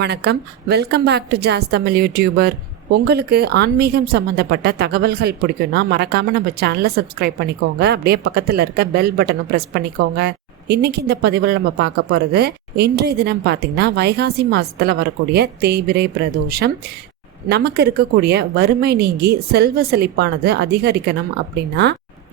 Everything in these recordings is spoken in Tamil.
வணக்கம். Welcome back to Jas Tamil YouTuber. உங்களுக்கு ஆன்மீகம் சம்மந்தப்பட்ட தகவல்கள் பிடிக்கும்னா மறக்காமல் நம்ம சேனலை சப்ஸ்கிரைப் பண்ணிக்கோங்க. அப்படியே பக்கத்தில் இருக்க பெல் பட்டனும் ப்ரெஸ் பண்ணிக்கோங்க. இன்றைக்கி இந்த பதிவில் நம்ம பார்க்க போகிறது, இன்றைய தினம் பார்த்திங்கன்னா வைகாசி மாதத்தில் வரக்கூடிய தேய்பிறை பிரதோஷம். நமக்கு இருக்கக்கூடிய வறுமை நீங்கி செல்வ செழிப்பானது அதிகரிக்கணும் அப்படின்னா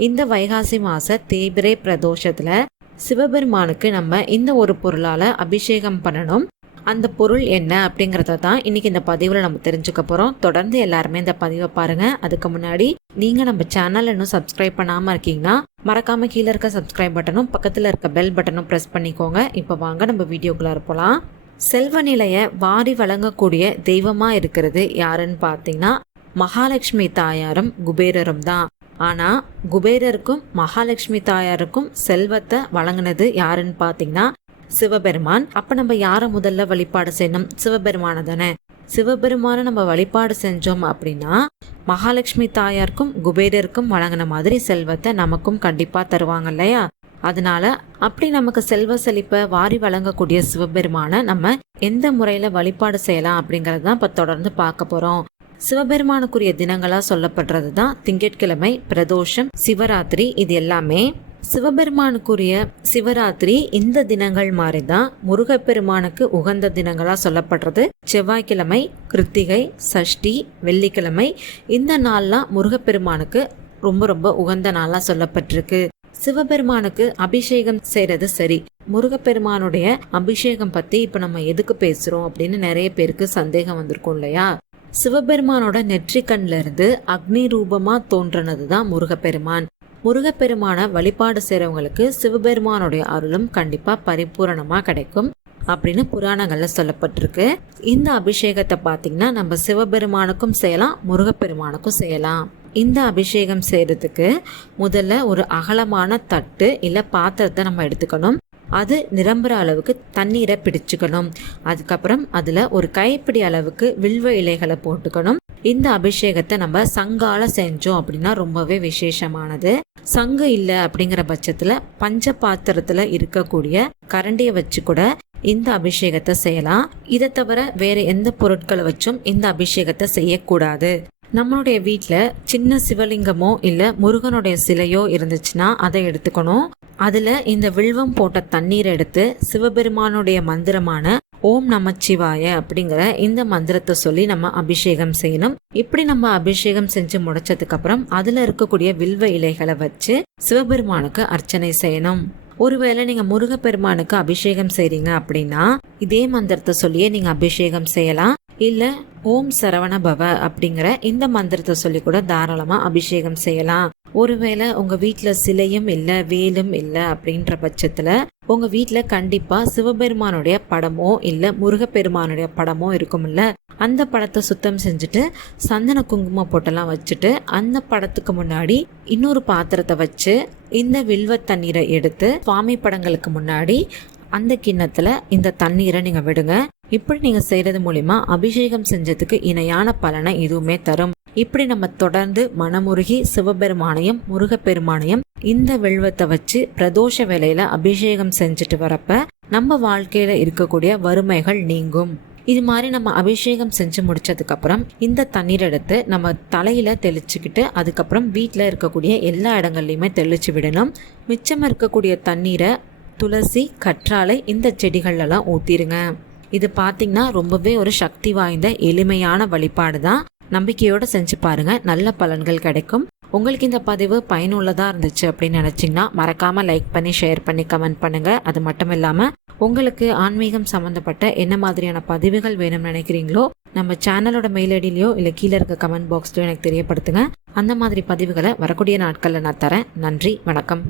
இந்த வைகாசி மாத தேய்பிறை பிரதோஷத்தில் சிவபெருமானுக்கு நம்ம இந்த ஒரு பொருளால் அபிஷேகம் பண்ணணும். அந்த பொருள் என்ன அப்படிங்கிறத தான் இன்றைக்கி இந்த பதிவில் நம்ம தெரிஞ்சுக்க போகிறோம். தொடர்ந்து எல்லாருமே இந்த பதிவை பாருங்கள். அதுக்கு முன்னாடி நீங்கள் நம்ம சேனல் இன்னும் சப்ஸ்கிரைப் பண்ணாமல் இருக்கீங்கன்னா மறக்காமல் கீழே இருக்க சப்ஸ்கிரைப் பட்டனும் பக்கத்தில் இருக்க பெல் பட்டனும் ப்ரெஸ் பண்ணிக்கோங்க. இப்போ வாங்க நம்ம வீடியோக்குள்ளே போகலாம். செல்வ நிலையை வாரி வழங்கக்கூடிய தெய்வமாக இருக்கிறது யாருன்னு பார்த்தீங்கன்னா மகாலட்சுமி தாயாரும் குபேரரும் தான். ஆனால் குபேரருக்கும் மகாலட்சுமி தாயாருக்கும் செல்வத்தை வழங்கினது யாருன்னு பார்த்தீங்கன்னா சிவபெருமான். அப்ப நம்ம யாரை முதல்ல வழிபாடு செய்யணும்? சிவபெருமான தானே. சிவபெருமான நம்ம வழிபாடு செஞ்சோம் அப்படின்னா மகாலட்சுமி தாயாருக்கும் குபேரருக்கும் வழங்கின மாதிரி செல்வத்தை நமக்கும் கண்டிப்பா தருவாங்க இல்லையா? அதனால அப்படி நமக்கு செல்வ செழிப்பை வாரி வழங்கக்கூடிய சிவபெருமான நம்ம எந்த முறையில வழிபாடு செய்யலாம் அப்படிங்கறது தான் இப்ப தொடர்ந்து பார்க்க போறோம். சிவபெருமானுக்குரிய தினங்களா சொல்லப்படுறது தான் திங்கட்கிழமை, பிரதோஷம், சிவராத்திரி. இது எல்லாமே சிவபெருமானுக்குரிய சிவராத்திரி இந்த தினங்கள் மாதிரிதான் முருகப்பெருமானுக்கு உகந்த தினங்களா சொல்லப்படுறது. செவ்வாய்க்கிழமை, கிருத்திகை, சஷ்டி, வெள்ளிக்கிழமை இந்த நாள்லாம் முருகப்பெருமானுக்கு ரொம்ப ரொம்ப உகந்த நாளா சொல்லப்பட்டிருக்கு. சிவபெருமானுக்கு அபிஷேகம் செய்யறது சரி, முருகப்பெருமானுடைய அபிஷேகம் பத்தி இப்ப நம்ம எதுக்கு பேசுறோம் அப்படின்னு நிறைய பேருக்கு சந்தேகம் வந்திருக்கும் இல்லையா? சிவபெருமானோட நெற்றிக்கண்ல இருந்து அக்னி ரூபமா தோன்றினதுதான் முருகப்பெருமான். முருகப்பெருமான வழிபாடு செய்றவங்களுக்கு சிவபெருமானுடைய அருளும் கண்டிப்பா பரிபூரணமா கிடைக்கும் அப்படின்னு புராணங்கள்ல சொல்லப்பட்டிருக்கு. இந்த அபிஷேகத்தை பார்த்தீங்கன்னா நம்ம சிவபெருமானுக்கும் செய்யலாம், முருகப்பெருமானுக்கும் செய்யலாம். இந்த அபிஷேகம் செய்யறதுக்கு முதல்ல ஒரு அகலமான தட்டு இல்ல பாத்திரத்தை நம்ம எடுத்துக்கணும். அது நிரம்புற அளவுக்கு தண்ணீரை பிடிச்சுக்கணும். அதுக்கப்புறம் அதுல ஒரு கைப்பிடி அளவுக்கு வில்வ இலைகளை போட்டுக்கணும். இந்த அபிஷேகத்தை நம்ம சங்கால செஞ்சோம் அப்படின்னா ரொம்பவே விசேஷமானது. சங்கு இல்லை அப்படிங்கிற பட்சத்துல பஞ்ச பாத்திரத்துல இருக்கக்கூடிய கரண்டியை வச்சு கூட இந்த அபிஷேகத்தை செய்யலாம். இதை தவிர வேற எந்த பொருட்களை வச்சும் இந்த அபிஷேகத்தை செய்யக்கூடாது. நம்மளுடைய வீட்டில் சின்ன சிவலிங்கமோ இல்லை முருகனுடைய சிலையோ இருந்துச்சுன்னா அதை எடுத்துக்கணும். அதில் இந்த வில்வம் போட்ட தண்ணீர் எடுத்து சிவபெருமானுடைய மந்திரமான ஓம் நமச்சிவாய அப்படிங்கிற இந்த மந்திரத்தை சொல்லி நம்ம அபிஷேகம் செய்யணும். இப்படி நம்ம அபிஷேகம் செஞ்சு முடிச்சதுக்கு அப்புறம் அதுல இருக்கக்கூடிய வில்வ இலைகளை வச்சு சிவபெருமானுக்கு அர்ச்சனை செய்யணும். ஒருவேளை நீங்க முருகப்பெருமானுக்கு அபிஷேகம் செய்றீங்க அப்படின்னா இதே மந்திரத்தை சொல்லியே நீங்க அபிஷேகம் செய்யலாம். இல்ல ஓம் சரவண பவ அப்படிங்கிற இந்த மந்திரத்தை சொல்லி கூட தாராளமா அபிஷேகம் செய்யலாம். ஒருவேளை உங்க வீட்டுல சிலையும் இல்ல வேலும் இல்ல அப்படின்ற பட்சத்துல உங்க வீட்டுல கண்டிப்பா சிவபெருமானுடைய படமோ இல்ல முருகப்பெருமானுடைய படமோ இருக்கும்ல, அந்த படத்தை சுத்தம் செஞ்சுட்டு சந்தன குங்குமம் போட்டெல்லாம் வச்சுட்டு அந்த படத்துக்கு முன்னாடி இன்னொரு பாத்திரத்தை வச்சு இந்த வில்வ தண்ணீரை எடுத்து சுவாமி படங்களுக்கு முன்னாடி அந்த கிண்ணத்துல இந்த தண்ணீரை நீங்க விடுங்க. இப்படி நீங்க செய்யறது மூலியமா அபிஷேகம் செஞ்சதுக்கு இணையான பலனை இதுவுமே தரும். இப்படி நம்ம தொடர்ந்து மனமுருகி சிவபெருமானையும் முருகப்பெருமானையும் இந்த வில்வத்தை வச்சு பிரதோஷ வேளையில அபிஷேகம் செஞ்சுட்டு வரப்ப நம்ம வாழ்க்கையில இருக்கக்கூடிய வறுமைகள் நீங்கும். இது மாதிரி நம்ம அபிஷேகம் செஞ்சு முடிச்சதுக்கு அப்புறம் இந்த தண்ணீர் எடுத்து நம்ம தலையில தெளிச்சுக்கிட்டு அதுக்கப்புறம் வீட்டுல இருக்கக்கூடிய எல்லா இடங்கள்லயுமே தெளிச்சு விடணும். மிச்சம் இருக்கக்கூடிய தண்ணீரை துளசி, கற்றாழை இந்த செடிகள்லாம் ஊத்திருங்க. இது பார்த்தீங்கன்னா ரொம்பவே ஒரு சக்தி வாய்ந்த எளிமையான வழிபாடு தான். நம்பிக்கையோட செஞ்சு பாருங்க, நல்ல பலன்கள் கிடைக்கும். உங்களுக்கு இந்த பதிவு பயனுள்ளதா இருந்துச்சு அப்படின்னு நினைச்சீங்கன்னா மறக்காம லைக் பண்ணி, ஷேர் பண்ணி, கமெண்ட் பண்ணுங்க. அது மட்டும் இல்லாம உங்களுக்கு ஆன்மீகம் சம்பந்தப்பட்ட என்ன மாதிரியான பதிவுகள் வேணும்னு நினைக்கிறீங்களோ நம்ம சேனலோட மெயில் ஐடியிலையோ இல்ல கீழே இருக்க கமெண்ட் பாக்ஸ்லயோ எனக்கு தெரியப்படுத்துங்க. அந்த மாதிரி பதிவுகளை வரக்கூடிய நாட்கள்ல நான் தரேன். நன்றி, வணக்கம்.